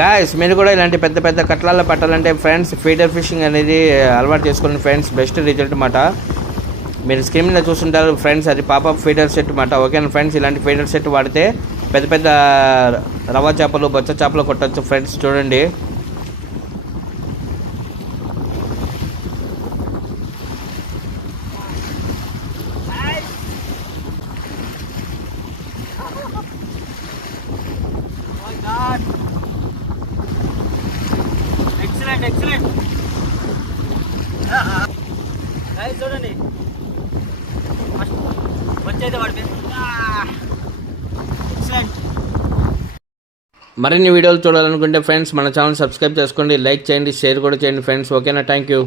గాయస్ మీరు కూడా ఇలాంటి పెద్ద పెద్ద కట్టాల్లో పట్టాలంటే ఫ్రెండ్స్ ఫీడర్ ఫిషింగ్ అనేది అలవాటు చేసుకోండి ఫ్రెండ్స్. బెస్ట్ రిజల్ట్ అన్నమాట. మీరు స్క్రీన్ మీద చూస్తుంటారు ఫ్రెండ్స్, అది పాపప్ ఫీడర్ సెట్ అన్నమాట. ఓకేనా ఫ్రెండ్స్, ఇలాంటి ఫీడర్ సెట్ వాడితే పెద్ద పెద్ద రవ్వ చేపలు, బొచ్చ చేపలు కొట్టచ్చు ఫ్రెండ్స్. చూడండి, ఎక్సలెంట్ ఎక్సలెంట్ గైస్, చూడండి వచ్చేది వాడి ఎక్సలెంట్. మరిన్ని వీడియోలు చూడాలనుకుంటే ఫ్రెండ్స్ మన ఛానల్ సబ్స్క్రైబ్ చేసుకోండి, లైక్ చేయండి, షేర్ కూడా చేయండి ఫ్రెండ్స్. ఓకేనా, థ్యాంక్ యూ.